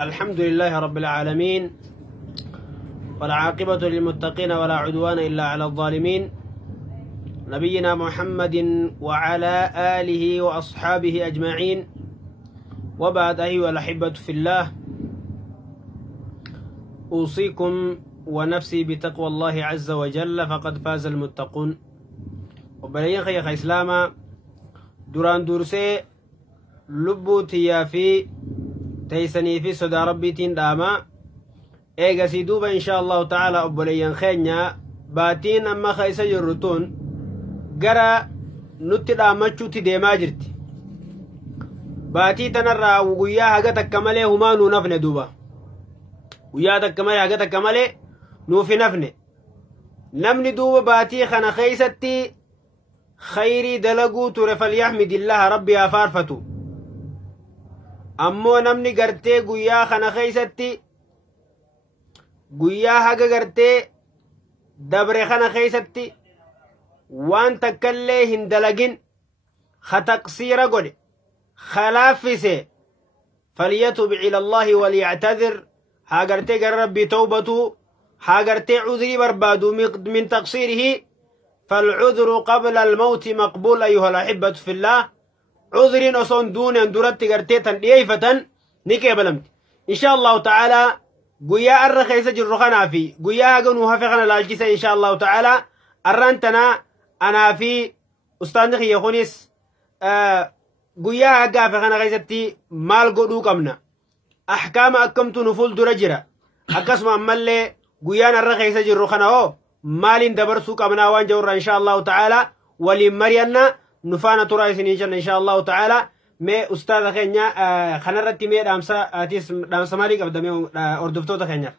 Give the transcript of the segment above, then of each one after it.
الحمد لله رب العالمين والعاقبة للمتقين ولا عدوان إلا على الظالمين نبينا محمد وعلى آله وأصحابه أجمعين وبعد أيها الأحبة في الله أوصيكم ونفسي بتقوى الله عز وجل فقد فاز المتقون وبلين خيخ إسلاما دران درسي لبوتيا في تيسني في صدى ربي تنداما إيغا سيدوبا إن شاء الله تعالى أبوليان خينيا باتين أما خيسا جرتون قرى نتدامتشو تديما جرتي باتي تنرى وقياها قتك كمالي همانو نفن دوبا ويا كمالي قتك كمالي نوفي نفن نمني دوبا باتي خنا خيستي خيري دلقو ترى فليحمد الله ربي أفارفتو ammoo namni gartee guyyaa kana keeysatti guyyaa haga gartee dabre kana keeysatti waan takkallee hin dalagin taqsiira godhe laaffise falyatub ila allahi waliyactadir haa gartee gara rabbii tawbatu haa gartee cudrii barbaadu min taqsiirihi فالعذر قبل الموت مقبول أيها الأحبة في الله عذرين أصون دون أندرت قرتيتا ليفة نكي بلمت إن شاء الله تعالى قويا الرخيسة جرخنا في قويا قنوها في خنا الالجيسة إن شاء الله تعالى أرانتنا أنا في أستاذ نخي يخونيس قويا هقا في خنا غيستي مال قدو قمنا أحكام أكمت نفول درجرة أكسم أمالي قويا الرخيسة جرخنا مال دبرسو قمنا وان جورا إن شاء الله تعالى ولمرينا نفانا ترايسين إن شاء الله تعالى مي أستاذ خينيا خنرتي مي دامسا مالك أبدامي أردفتو تخينيا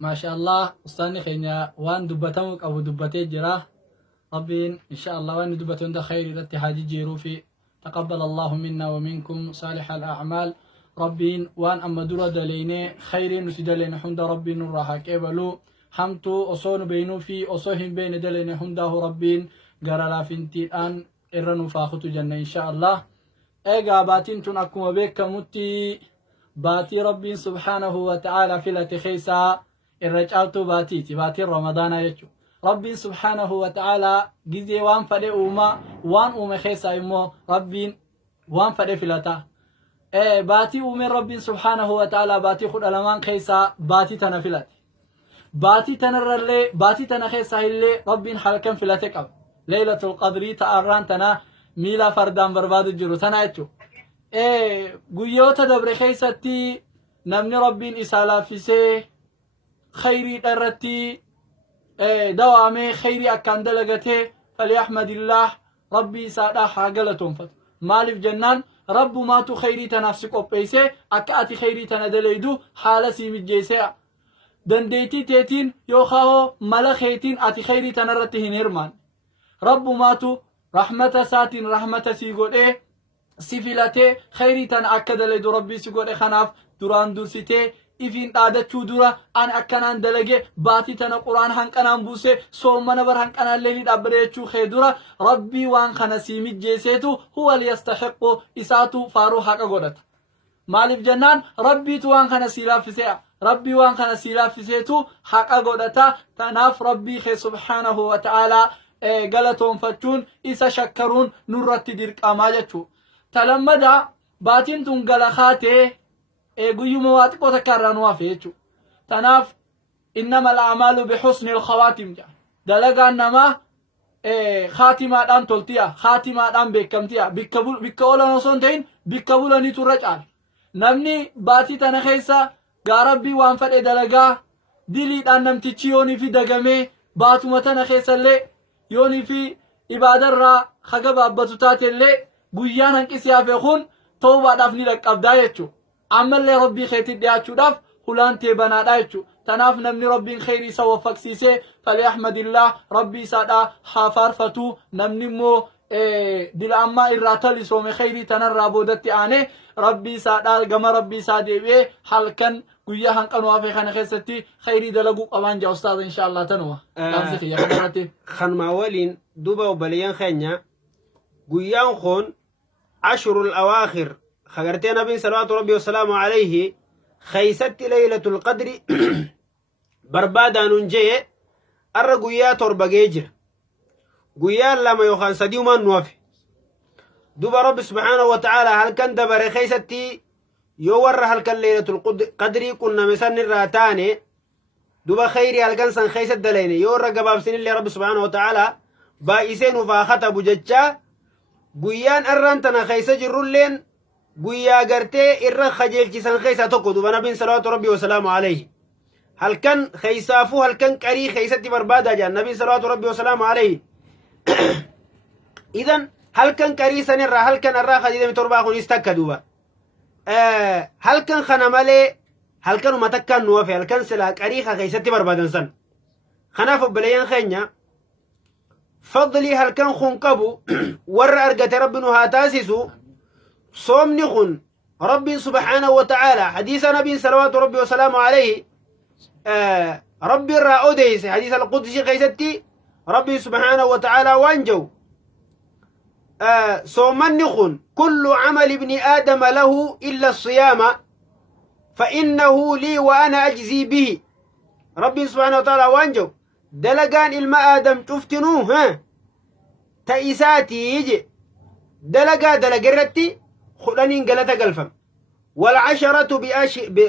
ما شاء الله أستاذ خينيا وان دبتمك أو دبتي جراه ربين إن شاء الله وان دبتون ده خير رتي حاجي جيرو في تقبل الله منا ومنكم صالح الأعمال ربين وان أما درا دليني خير نسدلين حمد ربين الراحة كيبلو حمتو أصون بينو في أصوهم بين دليني حمده ربين gara laafintiidhaan irra nuuf haakutu jenna insha Allah. Egaa baatiin tun akkuma beekamutti baatii rabbiin subhaanahu wa ta'ala filate keessaa irra caaltuu baatiiti, baatiin ramadaanaa jechuudha. Rabbiin subhaanahu wa ta'ala gizee waan fedhe waan uume keessaa immoo rabbiin waan fedhe filata. Baatii uume rabbiin subhaanahu wa ta'ala baatii 12 keessaa baatii tana filate. Baatii tanarrallee baatii tana keessaa illee rabbiin halkan filate qaba. ليلة القدر تأران تنا ميلا فردان برباد الجرو تنا اتشو قيوتا دبر خيستي نمني ربين إسالا فيسي خيري ترتي دوامي خيري أكان دلغتي فليحمد الله ربي سادا حاقلتهم فت مالف جنان رب ماتو خيري تنافسك أبيسي أكاتي خيري تندليدو حالة سيمي جيسي دنديتي تيتين يوخاهو ملخيتين أتي خيري تنرتي هنرمان رب ماتو رحمة ساتين رحمة سيقول سفلته خيري تن أكد لدو ربي سيقول خناف دران دوسيته إفين قادة دورا أن أكنان دلقه باتي تن قرآن هنكنان بوسي سومنا بر هنكنان ليلي دبريتشو خيدورا ربي وان خنسيمي جيسيتو هو اللي يستحق إساتو فارو حقا قدت مالف جنان ربي توان خنسيلا فسيا ربي وان خنسيلا فسيتو حقا قدتا تناف ربي خي سبحانه وتعالى غلطون فتشون إسا شكرون نرتي ديرك أماجتشو تلمدا باتين تون غلخاتي قيو مواتك وتكررنوا فيتشو تناف إنما الأعمال بحسن الخواتم جا دلقا إنما خاتمة أن تلتيا خاتمة أن بكمتيا بكولا نصنتين بكولا نيتو رجال نمني باتي تنخيسا غاربي وانفد دلقا ديليت أن نمتيشيوني في دقمي باتو متنخيسا اللي يوني في إبادة را خقب أبتوتات اللي قيان هنكس يافيخون توبة دافني لك أبدايتشو عمل لي ربي خيتي دياتشو داف خلان تيبانا دايتشو تناف نمني ربي خيري سوى فكسيسي فليحمد الله ربي سادا حافار فتو نمني مو دل أما إراتالي سومي خيري تنر بودتي آني ربي سادا قم ربي سادي بيه حلقا قويا هنقنوا في خان خيستي خيري دلقو قوان جا أستاذ إن شاء الله تنوى تنسيخي يا خبرتي خان ماولين دوبا وبليان خينيا قويان خون عشر الأواخر خغرتي نبي صلوات ربي وسلامه عليه خيست ليلة القدر بربادا ننجي الرقويا تربقيجر قويا لما يخان سديو ما نوافي دوبا رب سبحانه وتعالى هل كان دبر خيستي يور هل كان ليلة القدر كنا مسن الراتاني دوبا خيري هل كان سن خيست دليني يور قباب سنين اللي رب سبحانه وتعالى بايسين وفاختا بججا قويان أرانتنا خيس جرولين قويا قرتي إرن خجيل جسن خيسا توقو دوبا نبي صلوات ربي وسلامه عليه هل كان خيسافو هل كان كري خيستي بربادا جان نبي صلوات ربي وسلامه عليه إذن هل كان كري سنرا هل كان الراخة جيدة مترباخون يستكى دوبا هل كان خنمالي هل كانوا متكا نوافي هل كان سلا كري خيستي بربادا سن خنافو بليان خينيا فضلي هل كان خنقبو ور أرقت ربنا هاتاسسو صومني خن رب سبحانه وتعالى حديث نبي صلوات ربي وسلامه عليه ربي الرأوديس حديث القدس خيستي ربي سبحانه وتعالى وانجو صومني خن كل عمل ابن آدم له إلا الصيام فإنه لي وأنا أجزي به ربي سبحانه وتعالى وانجو دلقان الماء آدم تفتنوه تأيساتي يجي دلقا دلقرتي خلانين قلتا قلفم والعشرة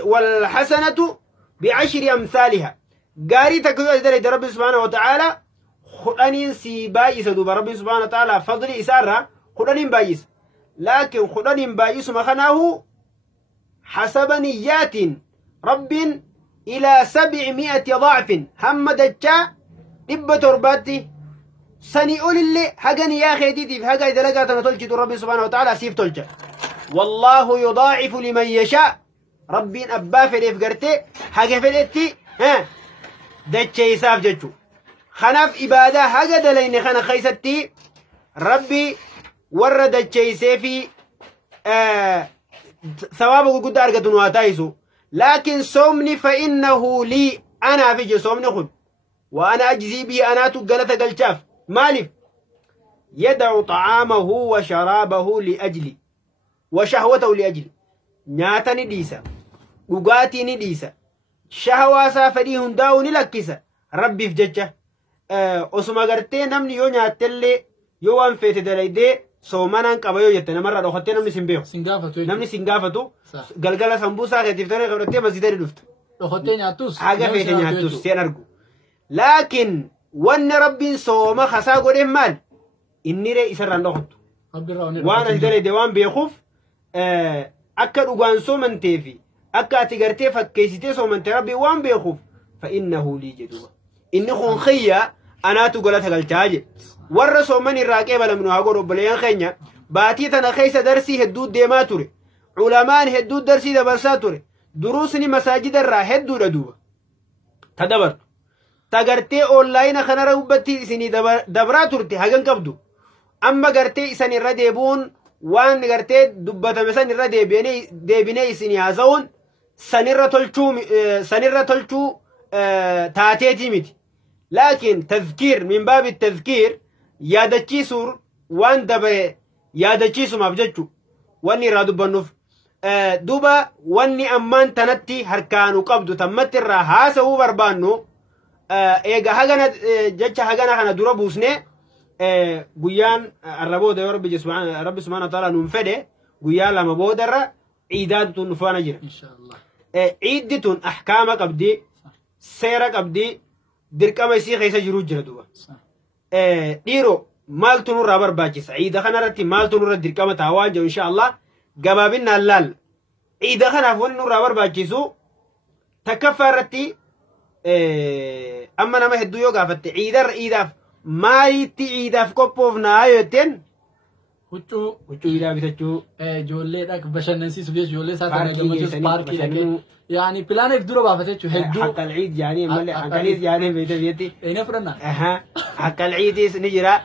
والحسنة بعشر أمثالها قاري تكيو أجدر ربي سبحانه وتعالى خلانين سي بايس دوب ربي سبحانه وتعالى فضل إسارة خلانين بايس لكن خلانين بايس مخناه حسب نيات رب إلى 700 ضعف هم دجا دب ترباتي سني أول اللي حقني يا أخي دي حقا إذا لقاتنا تلجد ربي سبحانه وتعالى سيف تلجا والله يضاعف لمن يشاء ربي أبا في الإفقرتي حقا في الإتي دجا يساف ججو خناف إبادة حقا دلين خنا خيستي ربي ورد دجا يسافي ثوابه قد أرقدون واتايسو لكن صومني فإنه لي أنا في صومني خد وأنا أجزي به أنا تقلت قلشاف مالف يدع طعامه وشرابه لأجلي وشهوته لأجلي نياتني ديسا قوقاتي نديسا شهواسا فريهن داوني لكسا ربي في ججة أسما قرتي نمني يو نياتلي يو أنفيت دليدي سومانان قبيو يتنا مرة روحتي نمني سنبيو نمني سنغافتو قلقلا سنبوسا غيتفتاني قبرتي مزيداري لفت روحتي نياتوس حاجة فيت نياتوس سينرقو لكن وان ربي سوما خسا قدهم مال إني رأي إسران روحتو وانا جدالي ديوان بيخوف أكا رغان سومن تيفي أكا تغرتي فكيسيتي سومن تربي وان بيخوف فإنه لي جدوه إني خون خيّا أنا تقولتها قلتاجي ور سومن الراقب لمنو هاقو ربليان خيّا باتي تنخيس درسي هدود ديما توري علمان هدود درسي دبرسا توري دروسني مساجد الرا هدو ردوه تدبرت تغرتي أونلاين خنا ربتي سني دبرا تورتي هاقن قبدو أما غرتي إسان الرديبون وان غرتي دبتا مسان الرديبيني سني هازون سنرة تلچو تاتيتي ميتي لكن تذكير من باب التذكير يادتشي سور وان دبا يادتشي سو مبججو واني رادو بنوف دوبا واني أمان تنتي هركانو قبدو تمت الرهاسة وبربانو eega hagana jecha hagana kana dura buusne guyyaan arrabooda yoo rabbi subhanahu wa ta'ala nuun fedhe guyyaa lama boodarra ciidaatun nufaana jira ciiddi tun ahkaama qabdi seera qabdi dirqama isii keessa jiruu jira duba dhiiro maaltu nurraa barbaachisa ciida kanarratti maaltu nurra dirqama taawaan jiru insha Allah gabaabinnaan laal ciida kanaaf wanni nurraa barbaachisu takkaffaa irratti أما نما هدو يوغا فت عيدر عيداف مايتي عيداف كوبوف نايوتين huccuu عيدا بتچو ijoolleedhaaf bashannansiisuuf ijoollee isaa kana gammachuuf paarkii dhaqee yaani pilaaneef dura baafate jechuudha hedduu حق العيد يعني مالي حق العيد يعني بيتي eenyu fudhanna حق العيد نجرا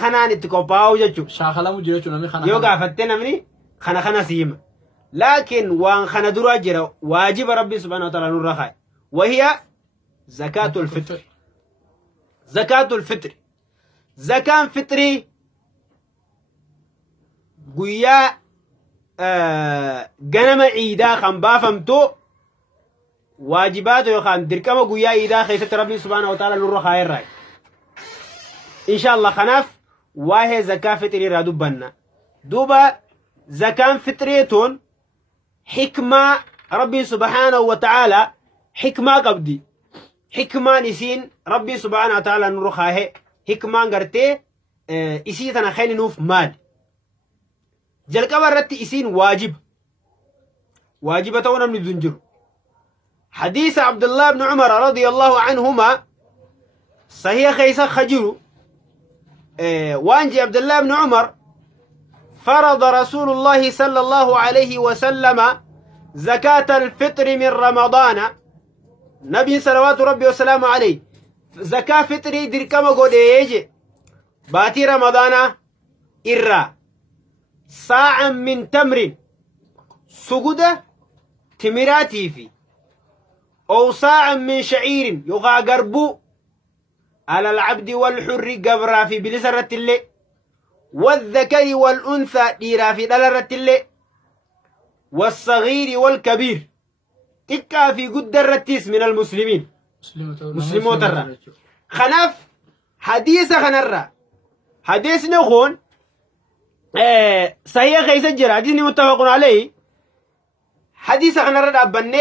خنا نتكوباو جچو shaakalamu jira jechuudha namni kana يوغا فت نمني خنا سيما لكن وان خنا درا جرا واجب ربي سبحانه وتعالى نور رخاي وهي زكاة الفطر زكاة الفطر زكاة فطري قويا ganama ciidaa kan baafamtu waajibaata yookaan dirqama guyyaa ciidaa keessatti rabbiin subhaanahu wa ta'ala nurra kaayerraa inshallah kanaaf waa'ee zakaa fitrii irraa dubbanna duuba zakaan fitriituun hikmaa rabbiin subhaanahu wa ta'ala hikmaa qabdi hikmaan isiin rabbiin subhaanahu wa ta'ala nurra kaaye hikmaan gartee isii tana kenninuuf maali jalqaba irratti isiin waajiba ta'uu namni dunjiru حديث عبد الله بن عمر رضي الله عنهما صحيح خيسا خجروا وانجي عبد الله بن عمر فرض رسول الله صلى الله عليه وسلم زكاة الفطر من رمضان نبي صلوات ربي وسلامه عليه زكاة فطري دركما قد يجي باتي رمضان إرّا ساعة من تمر سجودة تمراتي في أو ساعة من شعير يغا قربو على العبد والحر قبرا في بلسرة اللي والذكر والأنثى ديرا في دلرة اللي والصغير والكبير تكا في قد الرتيس من المسلمين مسلمو ترى خناف حديث خنرة حديث نخون صحيح خيس الجرى حديث متفق عليه حديث خنرة أبني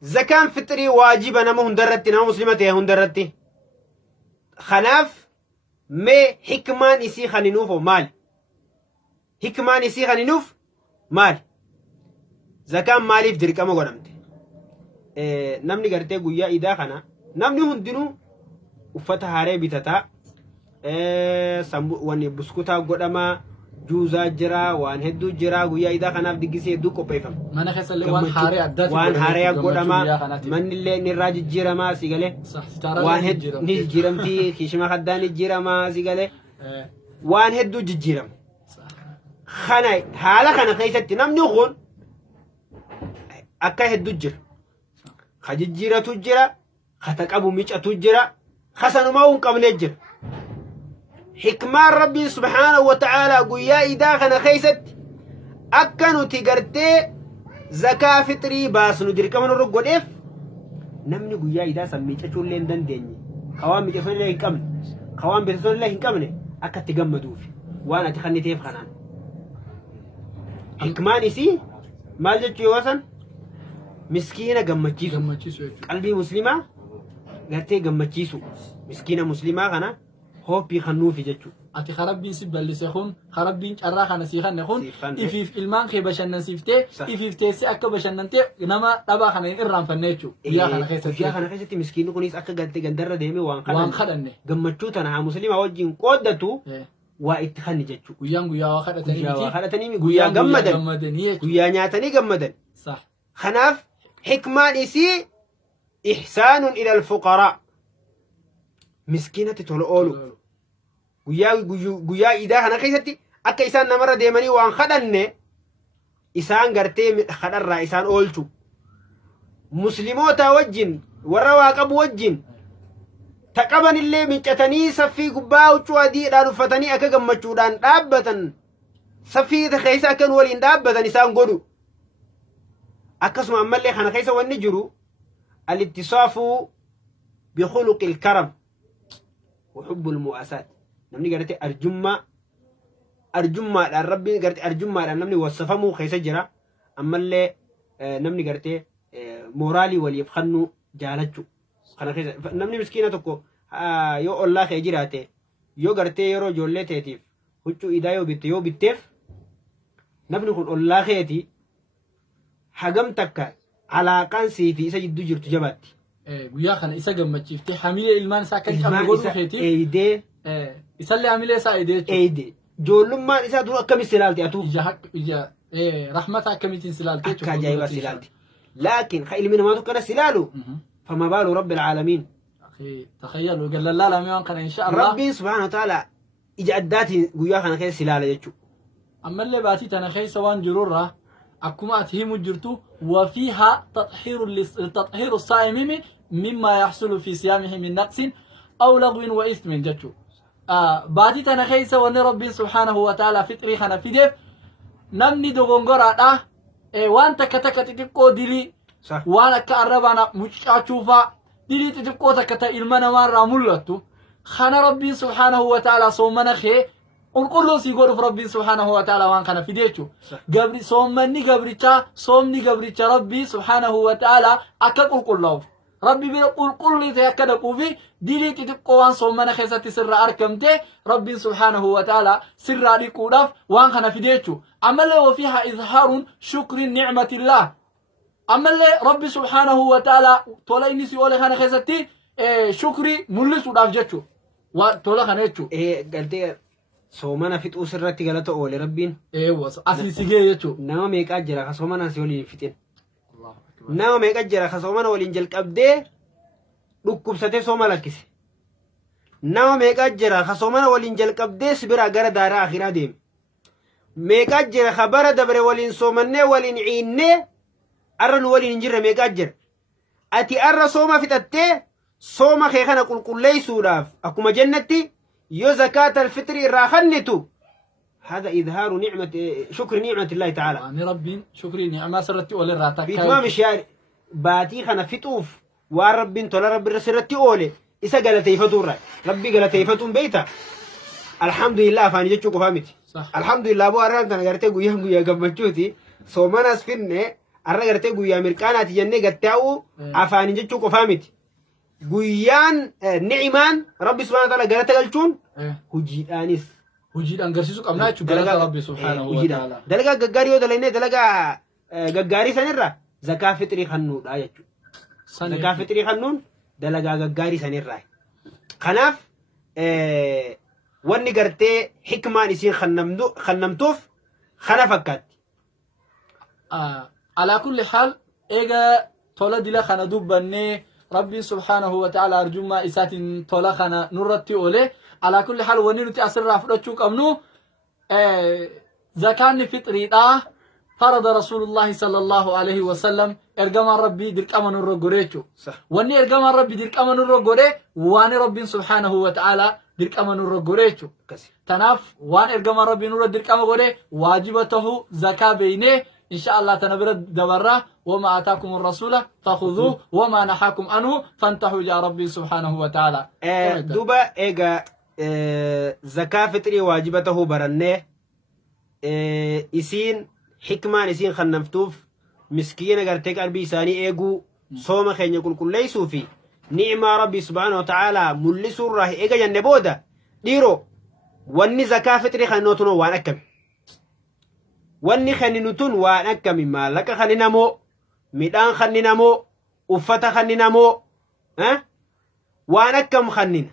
زكاة فطري واجب أنا هندرتي أنا مسلمتي هندرتي خناف ما حكمان يسي خنينوف مال حكمان يسي خنينوف مال زكاة مالي في دركة ما قرمت نمني قرتي قويا إذا خنا نمني هندنو وفتح هاري بتتا سامبو واني بسكوتا قدما جوزا جرا وان هدو جرا قويا إذا خنا بدقسي هدو كوبيفم mana keessa illee waan haarii addaati waan haarii godhama manni illee nirraa jijjiirama sigale waan hedduu ni jijjiiramti kishima haddaan ni jijjiirama sigale waan hedduu jijjiirama kana haala kana keessatti namni kun akka hedduu jira ka jijjiiratu jira ka taqabu micatu jira hasanumaa hin qabne jira hikmaan rabbiin subhaanahu wa ta'aalaa guyyaa idaa kana keessatti akka nuti gartee zakaa fitrii baasnu dirqama nurra godheef namni guyyaa idaa san miicachuu illee hin dandeenye kawaan miicachuu illee hin qabne kawaan beeksisuu illee hin qabne akka itti gammaduuf waan ati kanniteef kanaan hikmaan isii maal jechuu yoo san miskiina gammachiisu qalbii muslimaa gartee gammachiisu miskiina muslimaa kana hoopii kannuufi jechuu ati kharabbiin si bal'ise kun kharabbiin carraa kana si kanne kun ifiif ilmaan kee bashannansiiftee ifiif teessee akka bashannantee nama dhabaa kana hin irraanfanne jechuudha guyyaa kana keessatti miskiinni kunis akka gandarra deemee waan kadhanne gammachuu tana haa muslimaa wajjin qooddatu waa itti kanni jechuudha guyyaa waa kadhatanii guyyaa gammadan guyyaa nyaatanii gammadan kanaaf hikmaan isii ihsaanun ila alfuqaraa miskiinatti tola oolu guyyaa idaa kana keessatti akka isaan namarra deemanii waan kadhanne isaan gartee kadharraa isaan oolchu musliimoota wajjin warra waa qabu wajjin taqaban illee miccatanii saffii gubbaa huccuu adiidhaan uffatanii akka gammachuudhaan dhaabbatan saffii keessa akkan waliin dhaabbatan isaan godhu akkasuma ammallee kana keessa wanni jiru alittisaafu bikhuluqi ilkaram وحب المؤاسات نمني قرأت أرجمة الرب قرأت أرجمة نمني وصفمو خيس جرا أما اللي نمني قرأت مورالي ولي يفخنو جالتشو خنا خيس نمني مسكينة تكو يو الله خيجراته يو قرأت يرو جولة تيتيف هجو إدايو بيتيو بيتيف نمني خل الله خيتي حقم تكا علاقان سيفي سجدو جرتو جباتي guyyaa kana isa gammachiiftee hamilee ilmaan isaa akka qabdu godhu feeti eeyidee isallee hamilee isaa eeyidee joollummaan isaa dura akkamitti silaalti atu ija rahmata akkamitiin silaalte akka ajaa'iba silaalti laakiin ha ilmi namaatu kana silaalu fama baalu rabbi alcaalamiin takayyalu galallaa lamee kana insha Allah rabbiin subhaanahu wa ta'aalaa ija addaatiin guyyaa kana keessa silaala jechuudha ammallee baatii tana keessa waan jirurraa akkuma ati himu jirtu وفيها تطهير الصائم مما يحصل في صيامه من نقص أو لغو وإثم جتشو باتي تنخيس ون ربي سبحانه وتعالى فطري خنا في ديف namni dogongoraadha waan takka takka xixiqqoo dilii صح waan akka arrabaan mucaachuufaa dilii xixiqqoo takka ta ilma namaarraa mul'attu kana rabbiin subhaanahu wa ta'ala soomana kee qulqulluu sii godhuuf rabbiin subhaanahu wa ta'ala waan kana fide jechuudha. Gabri soommanni gabrichaa soomni gabricha rabbii subhaanahu wa ta'ala akka qulqullaa'uuf rabbi bira qulqullii ta'e akka dhaquufi dilii xixiqqoo waan soomana keessatti sirraa argamte rabbiin subhaanahu wa ta'ala sirraa dhiquudhaaf waan kana fide jechuudha. Ammallee wafiihaa izhaaruun shukriin ni'matillah. Ammallee rabbi subhaanahu wa ta'ala tola inni si oole kana keessatti shukrii mul'isuudhaaf jechuudha. Waan tola kana jechuudha. galtee soomana fixuu sirratti galata oole rabbiin Asii si gee jechuudha. nama meeqaa jira ka soomana si waliin fixin nama meeqa jira ka soomana waliin jalqabdee dhukkubsatee sooma lakkise nama meeqa jira ka soomana waliin jalqabdee sibiraa gara daaraa akhiraa deeme meeqa jira ka bara dabre waliin soomannee waliin ciinnee arra nu waliin hin jirre meeqa jira ati arra sooma fixattee sooma kee kana qulqulleeysuudhaaf akkuma jennatti yoo zakaata alfitri irraa kannitu هذا إظهار نعمة شكر نعمة الله تعالى. يعني ربي شكري نعمة سرتي أولي راتك. بإتمام الشهر باتي خنا فتوف ورب تولا رب رسرتي أولي إسا قال تيفتون راي ربي قال تيفتون بيتا الحمد لله فاني جتشوكو فهمتي. صح. الحمد لله أبو أرغان كان قرتي قويا قبجوتي سومانا سفنة أرغا قرتي قويا مركاناتي جنة قرتاو أفاني جتشوكو فهمتي. قويان نعمان ربي سبحانه وتعالى قرتي قلتون هجي آنس وجيد أنقرسيسو قمنا جلال ربي سبحانه وتعالى دلقا ققاري ودليني دلقا ققاري سنرة زكاة فطري خنون آياتو زكاة فطري خنون دلقا ققاري سنرة خناف واني قرتي حكمان يسين خنمتوف خنفكات على كل حال إيجا طولا دي لخنا دوباني ربي سبحانه وتعالى أرجوما إسات طولا خنا نرتي أولي على كل حال ونينتي أسرع فرشوك أمنو زكاة فطري فرض رسول الله صلى الله عليه وسلم إرجام ربي ديرك أمن الرجوريتو وني إرجام ربي ديرك أمن الرجوري وان ربي سبحانه وتعالى ديرك أمن الرجوريتو تناف وان إرجام ربي نور ديرك أمن الرجوري واجبته زكاة بينه إن شاء الله تنبر دبره وما آتاكم الرسول فخذوه وما نحاكم عنه فانتهوا إلى ربي سبحانه وتعالى دوبا إيجا زكاة فطري واجبته برنه إسين حكمان إسين خنفتوف مسكين قرتك أربي ساني إيجو صوم خين يقول كل ليسوا في نعمة ربي سبحانه وتعالى ملسوا راه إيجا جنبودا ديرو واني زكاة فطري خنوتنا وانكم واني خننتون وانكم ما لك خننمو ميدان خننمو أفتا خننمو ها وانكم خنن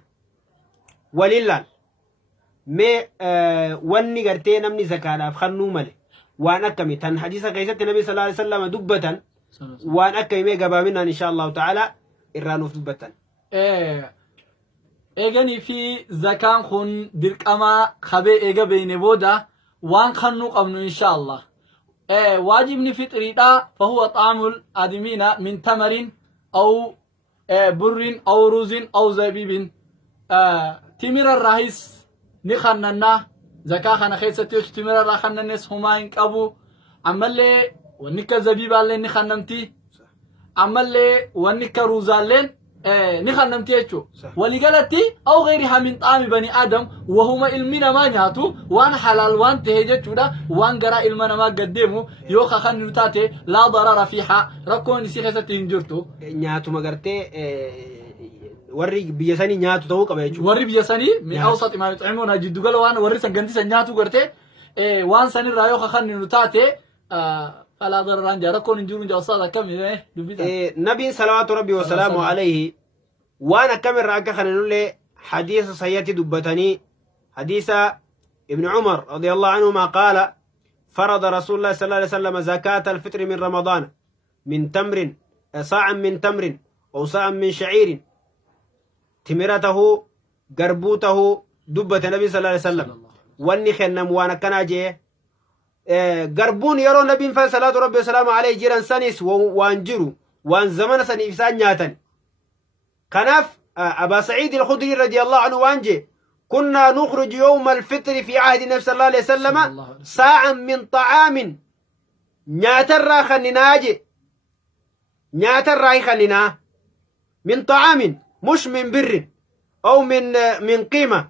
ولله ما واني قرتي نمني زكاة خنو مالي وان أكمي تن حديث قيسة النبي صلى الله عليه وسلم دبة وان أكمي قبامنا إن شاء الله تعالى إرانو في دبة إيغاني في زكاة خن ديرك أما خبي إيغا بين بودا وان خنو قمنو إن شاء الله واجب نفطري فهو طعام الآدمين من تمر أو بر أو رز أو زبيب تمر الرئيس نخننا زكاة خنا خيستي تمر الرخنا الناس هما ينقبو عملي ونكا زبيب اللي نخنمتي عملي ونكا روزالين نخنمتي اتشو ولقالتي أو غيرها من طعام بني آدم وهما إلمنا ما نهاتو وان حلال وان تهجتو دا وان قرا إلمنا ما قدمو يوخا خن نتاتي لا ضرر فيها ركون نسي خيستي انجرتو نياتو مقرتي warri biyya sanii nyaatu ta'uu qaba jechuudha. Warri biyya sanii mi'aawsati maa yuxcimuuna jiddu gala waan warri sagantii san nyaatu gartee waan sanirraa yoo kakanni nu taate falaa dararaan jaa rakkoon hin jiru jaa akkami dubbita. Nabiin salawaatu rabbi wasalaamu alayhi waan akkamirraa akka kananullee hadiisa sayyati dubbatanii hadiisa ابن عمر رضي الله عنهما قال فرض رسول الله صلى الله عليه وسلم زكاة الفطر من رمضان من تمر صاع من تمر أو صاع من شعير تمرته قربوته دبة النبي صلى الله عليه وسلم واني خنم وانا كان اجي قربون يرو نبي صلى ربي وسلام عليه جيران سنس وانجرو وان زمن سني إفسان نياتن كناف أبا سعيد الخدري رضي الله عنه وانجي كنا نخرج يوم الفطر في عهد النبي صلى الله عليه وسلم ساعا من طعام ناتر خنناجي ناتر خننا من طعام مش من بر أو من قيمة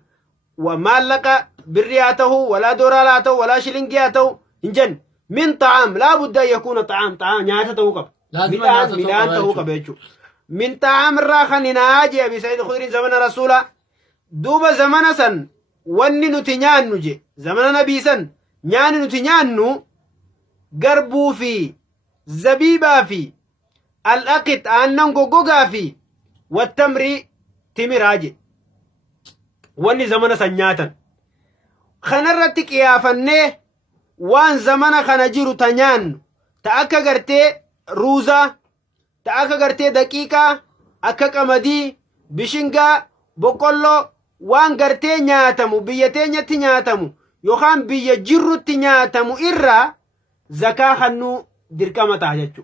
وما لك برياته ولا دورالاته ولا شلنجياته إنجن من طعام لا بد أن يكون طعام نياته قب ملان قب من طعام الراخن ناجي أبي سعيد الخدري زمن رسولا دوب زمن سن وني نتنيان نجي زمن نبي سن نيان نتنيان قربو في زبيبا في الأقت أنن قوقا في والتمري تمراجي وني زمن سنياتا خنرتك يا فنه وان زمن خنجيرو تنيان تأكا قرتي روزا تأكا قرتي دقيقة أكا قمدي بشنغا بقولو وان قرتي نياتمو بيتي نياتي نياتمو يوخان بيا جرو تنياتمو إرّا زكاة خنو دركما تاججو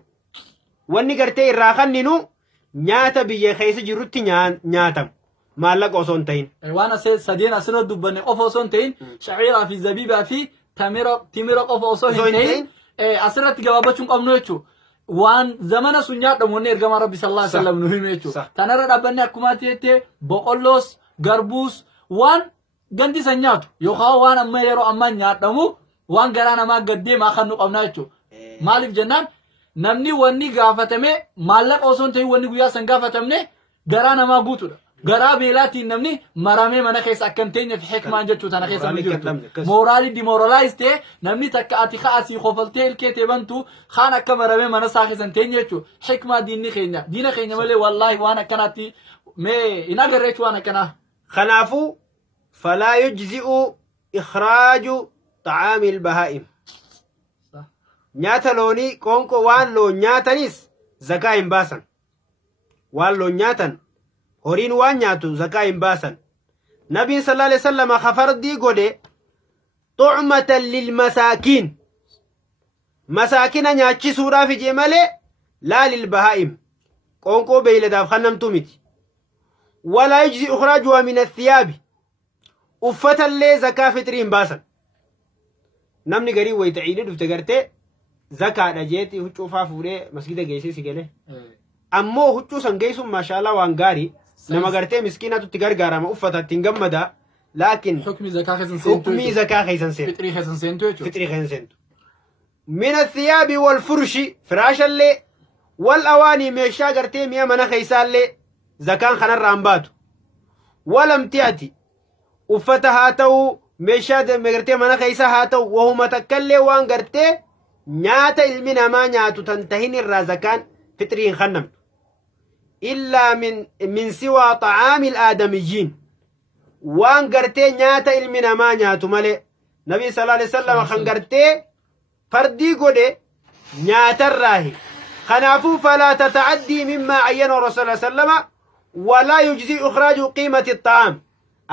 واني قرتي إرّا خننو نياتا بيا خيس جرو تنياتمو مالك أصون تين وانا سدين أسنو دبني قف أصون تين شعيرة في زبيبة في تمرة قف أصون تين أسرة جواباتهم قمنو يتشو وان زمان سنيات دموني إرجع ربي صلى الله عليه وسلم نهيم يتشو تنرى ربنا أكماتي بقولوس غربوس وان جندي سنيات يخاو وان أما يرو أما نيات دمو وان غرانا ما قدي ما خنو قمنا يتشو مالف جنان نمني واني غافتمي مالك أصون تين واني قويا سنغافتمني غرانا ما قوتو غرا بيلاتي نمني مرامي منا خيس أكنتين في حكمة جتو تنا خيس مجرد مورالي دي مورالايستي نمني تكاتي خاسي خفلتي الكتبنتو خانا كمرامي منا ساخس أنتين جتو حكمة ديني خينا دينا خينا ملي والله وانا كناتي مي إنا قريت وانا كنا خنافو فلا يجزئ إخراج طعام البهائم نياتا لوني كونكو وان لو نياتانيس زكاة باسن وان لو نياتان horiin waan nyaatu zakaa hin baasan nabiin sallallahu alaihi wasallam khafardii godhe tu'matan lil masaakiin masaakina nyaachisuudhaaf ije malee laa lil bahaa'im qoonqoo beeyladaaf kannamtu miti walaa yujzi ikhraajuhaa min athiyaabi uffatallee zakaa fitrii hin baasan namni garii wayita ciidii dhufte gartee zakaadha jeeti huccuu faa fuudhee masgida geessee si galee ammoo huccuu san geessuun maashaallah waan gaarii nama gartee miskiinatu itti gargaarama uffata ittiin gammada laakiin حكمي زكاة خيسن سنتو حكمي زكاة خيسن سنتو فطري خيسن سنتو فطري خيسن سنتو من الثياب والفرش فراش اللي والأواني ميشا قرتي ميا منا خيسان اللي زكاة خنا الرامباتو ولم تأتي uffata haa ta'u meeshaa gartee mana keessa haa ta'u wahuma takkallee waan gartee nyaata ilmi namaa nyaatu tan tahin irraa zakaan fitrii hin kannamtu illaa min siwaa xacaamil aadamiyyiin waan gartee nyaata ilmi namaa nyaatu malee nabii sallallahu alaihi wasallam kan gartee fardii godhe nyaatarraahi kanaafuu falaa tata'addii mimmaa ayyana rasuula sallama walaa yujzii ikhraaju qiimati الطعام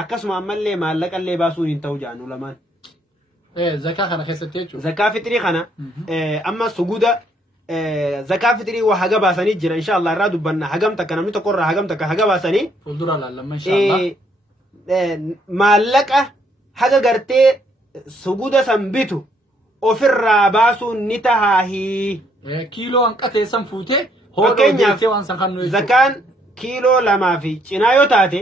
akkasuma ammallee maallaqallee baasuun hin ta'u jaanu lamaan zakaa kana keessatti jechuudha zakaa fitrii kana amma suguda zakaa fitrii waa haga baasanii jira inshallah irraa dubbanna hagam takka namni tokko irraa hagam takka haga baasanii fuuldura laallamma inshallah maallaqa haga gartee suguda san bitu ofirraa baasuun ni tahaahi kiiloo hanqatee san fuutee fakkeenyaaf zakaan kiiloo lamaa fi cinaa yoo taate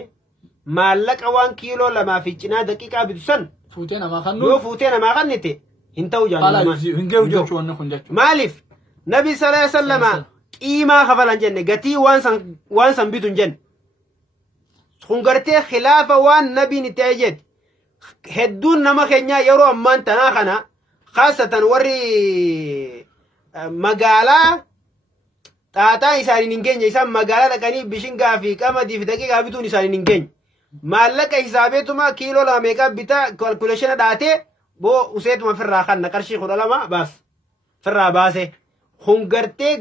maallaqa waan kiiloo lamaa fi cinaa daqiiqaa bitu san fuutee namaa kannu yoo fuutee namaa kannite hin ta'u jaalamaa maaliif nabi sallallahu alaihi wasallam qiimaa kafalan jenne gatii waan san bitu hin jenne kun gartee khilaafa waan nabiin itti ajeet hedduun nama keenyaa yeroo ammaan tanaa kana khaasatan warri magaalaa xaaxaa isaaniin hin geenye isaan magaalaa dhaqanii bishingaa fi qamadii fi daqiiqaa bituun isaaniin hin geenye maallaqa hisaabeetuma kiiloo lama meeqaa bitaa kalkuleeshina dhaatee boo useetuma firraa kanna qarshii 12 baas firraa baase kun gartee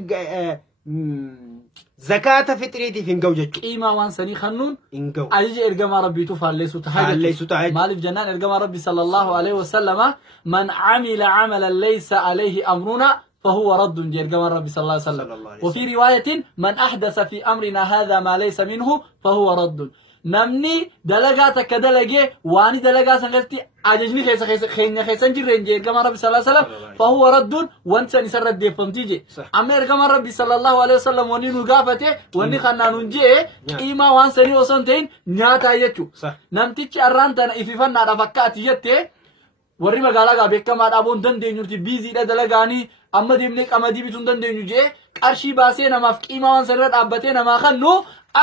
zakata fitriitiif hin ga'u jechuudha. qiimaa waan sanii kannuun hin ga'u. ajaja ergamaa rabbiitu faalleessu tahaa maaliif jennaan ergamaa rabbi sallallahu alaihi wasallama man camila camalan laysa alayhi amruna فهو رد جرجم الرب صلى الله عليه وسلم وفي رواية من أحدث في أمرنا هذا ما ليس منه فهو رد namni dalagaa takka dalagee waan dalagaa san keessatti ajajni keessa jireen jee ergama rabbi sallallahu alaihi wasallam fa huwa raddun wan san isa raddeeffamti je amma ergama rabbi sallallahu alaihi wasallam wani nu gaafate wani kannaanun jee qiima waan sanii osoo hin ta'in nyaata jechu namtichi arraan tana ififannaadhaaf akka ati jette warri magaalaa gaa beekamaa dhaaboon dandeenyuti biiziidha dalagaanii amma deemnee qamadii bituun dandeenyu jee qarshii baasee namaaf qiima waan sanirra dhaabbatee namaa kannu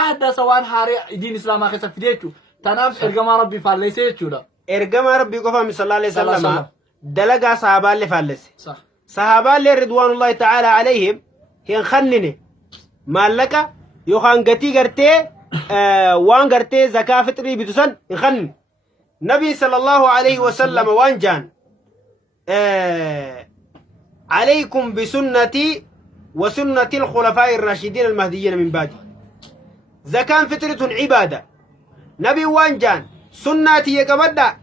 ahdasa waan haaree diin islaamaa keessa fide jechuudha. Tanaaf ergamaa rabbii faalleessee jechuudha. Ergamaa rabbii qofa sallallahu alaihi wasallam dalagaa sahabaalee faallesse. Sahabaalee ridwaanullahi ta'ala alayhim hin khannine maallaqa yookaan gatii gartee waan gartee zakaa fitrii bitu san hin khannine. نبي صلى الله عليه وسلم وانجان عليكم بسنتي وسنة الخلفاء الراشدين المهديين من بعدي زكاة فطرة عبادة نبي وانجان سنتي يكبدا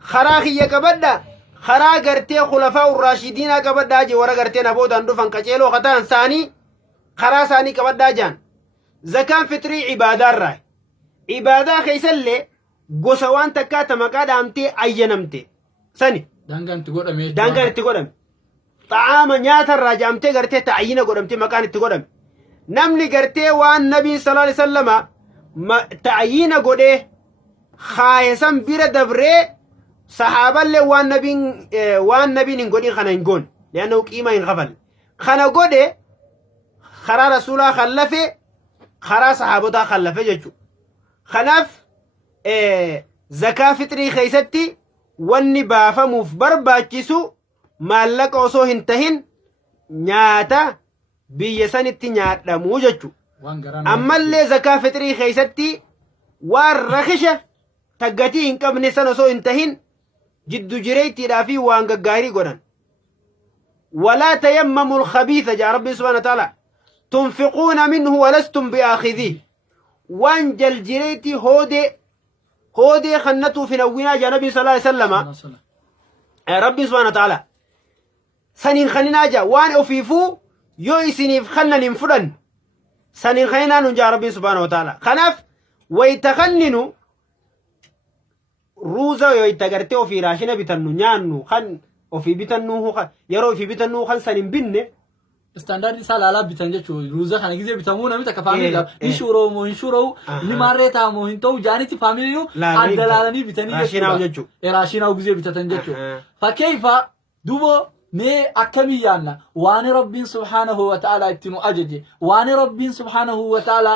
خراخي يكبدا خرا غرتي خلفاء الراشدين كبدا جي ورا غرتي نبود اندو فنكچيلو خطان ثاني خرا ثاني كبدا جان زكاة فطري عبادة راي عبادة خيسل gosa waan takkaata maqaa dhaamtee ayyanamte sani dangaan itti godhame xaa'aama nyaata irraa jaamtee gartee ta'ayyina godhamte maqaan itti godhame namni gartee waan nabiin sallallahu alaihi wasallama ta'ayyina godhee khaayesan bira dabree sahaaballee waan nabiin hin godhin kana hin goon li'annahu qiima hin qabal kana godhe karaa rasuulaa khallafe karaa sahaabotaa khallafe jechuudha kanaaf zakaa fitrii keessatti wanni baafamuuf barbaachisu maallaqa osoo hin tahin nyaata biyya sanitti nyaadhamuu jechuudha. Ammallee zakaa fitrii keessatti waan rakisha taggatii hin qabne san osoo hin tahin jiddu jireettiidhaa fi waan gaggaarii godhan. ولا تيمموا الخبيث جاء ربي سبحانه وتعالى تنفقون منه ولستم بآخذيه وانجل جريتي هودي خنته في نوينا جاء نبي صلى الله عليه وسلم ربي سبحانه وتعالى سنين خننا جاء وان أفيفو يويسني خنن انفرن سنين خننا نجا ربي سبحانه وتعالى خنف ويتخننوا روزا يتغرتي في راشنا بتنو نيانو خن وفي بتنو خن يرو في بتنو خن سنين بنه standard salala bitan jechuun ruuza kana gizee bitamu namni takka faamilii inshuroo ni marreeta moo hin ta'u jaaniti faamilii addalalanii bitanii jechuudha raashinaa'u gizee bitatan jechuudha fakkeeffa dubo mee akkamii yaanna waan rabbiin subhaanahu wa ta'ala itti nu ajaje waan rabbiin subhaanahu wa ta'ala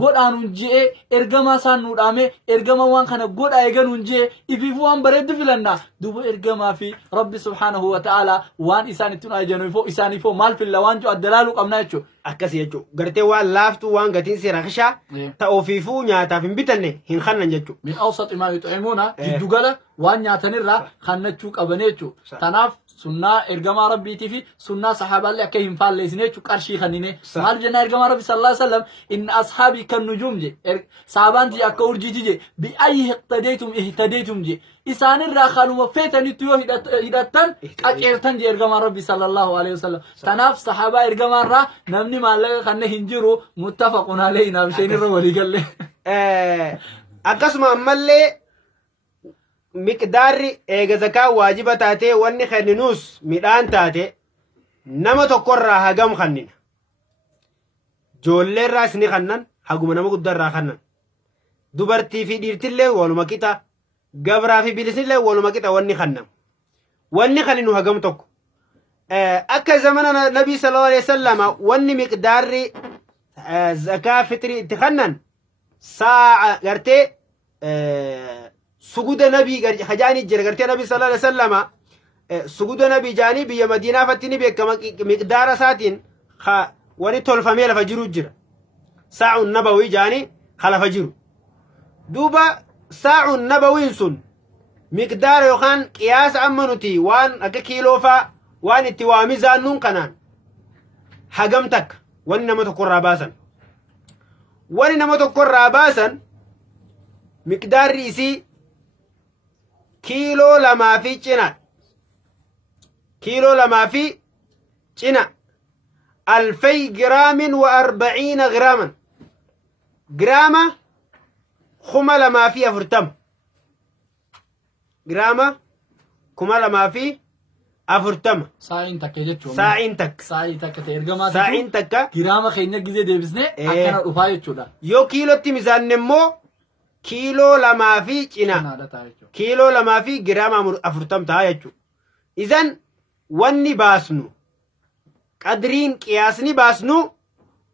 godhaanun jee ergama isaan nu dhaame ergama waan kana godha eeganuun jee ifiifuu waan bareeddu filanna duuba ergamaa fi rabbi subhaanahu wa ta'ala waan isaan itti nu ajajanuu isaaniifoo maal filla waan jiru addalaaluu qabna jechuudha. Akkas jechuudha gartee waan laaftuu waan gatiin si rakishaa ta'uufiifuu nyaataaf hin bitanne hin kannan jechuudha. Min awsat imaa yuxcimuuna jiddugala waan nyaatanirraa kannachuu qabane jechuudha. Tanaaf sunnaa ergamaa rabbiitii fi sunnaa sahaabaallee akka hin faalleessine jechuudha qarshii kannine maal jenna ergamaa rabbi sallallahu alaihi wasallam inna ashaabii kan nujuum je sahabaan je akka urjiiti je bi ayyi ihtadaytum je isaanirraa kanuma feetanitti yoo hidhattan qaceeltan je ergamaa rabbi sallallahu alaihi wasallam tanaaf sahaabaa ergamaarraa namni maallaqa kanne hin jiru muttafaqun alayhi naaf sheenirra walii galle akkasuma ammallee miqdaarri eega zakaa waajiba taatee wanni kenninuus midhaan taate nama tokkorraa hagam kannina joolleerraas ni kannan haguma nama guddaarraa kannan dubartii fi dhiirtillee waluma qixa gabraa fi bilisillee waluma qixa wanni kannam wanni kanninu hagam tokko akka zamana nabii sallallahu alaihi wasallam wanni miqdaarri zakaa fitrii itti kannan saa'a gartee suguda nabii hajaani jira gartee nabii sallallahu alaihi wasallam suguda nabii jaanii biyya madiinaa fattini beekama miqdaara isaatiin wani tolfamee lafa jiru jira saa'un nabawi jaanii lafa jiru duuba saa'un nabawiin sun miqdaara yookaan qiyaasa amma nuti waan akka kiiloofaa waan itti waa mizaannuun kanaan hagam takka wani nama tokkorraa baasan miqdaarri isii kiiloo lamaa fi cina 2040 giraama kuma lamaa fi 40 giraama kuma lamaa fi 40 Saa'iin takka jechuudha. saa'iin takka Saa'ii takka ta'e ergamaa saa'iin takka giraama keenya gizee deebisnee akkana dhufaa jechuudha. yoo kiilootti mizaanne immoo kiiloo lamaa fi cinaa Kanaadha ta'a jechuudha. kiiloo lamaa fi giraama 40 ta'a jechuudha. Izan wanni baasnu qadriin qiyaasni baasnu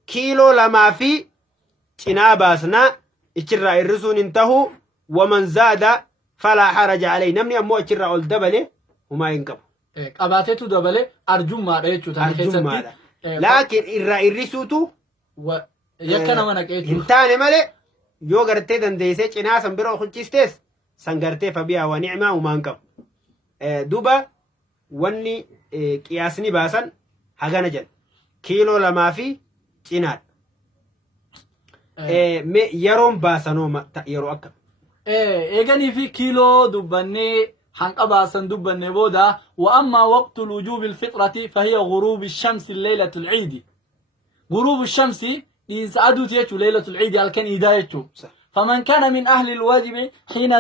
kiiloo lamaa fi cinaa baasnaa ichirraa hir'isuun hin tahu waman zaada falaa haraja alayhi namni ammoo achirraa ol dabale humaa hin qabu. Qabaateetu dabale arjummaadha jechuudha. Arjummaadha. Laakiin irraa hir'isuutu yakka nama naqee hin taane malee yoo gartee dandeessee cinaa san biroo huccistees san gartee fabiyaa wa ni'maa humaa hin qabu. Duba wanni qiyaasni baasan hagana jedha kiiloo lamaa fi cinaadha. Yeroon baasanoo yeroo akkam. Eeganii fi kiiloo dubbannee hanqa baasan dubbanne booda وأما وقت الوجوب الفطرة فهي غروب الشمس ليلة العيد. غروب الشمس يسعدوا تيجوا ليلة العيد على كان هدايته. فمن كان من أهل الواجب حين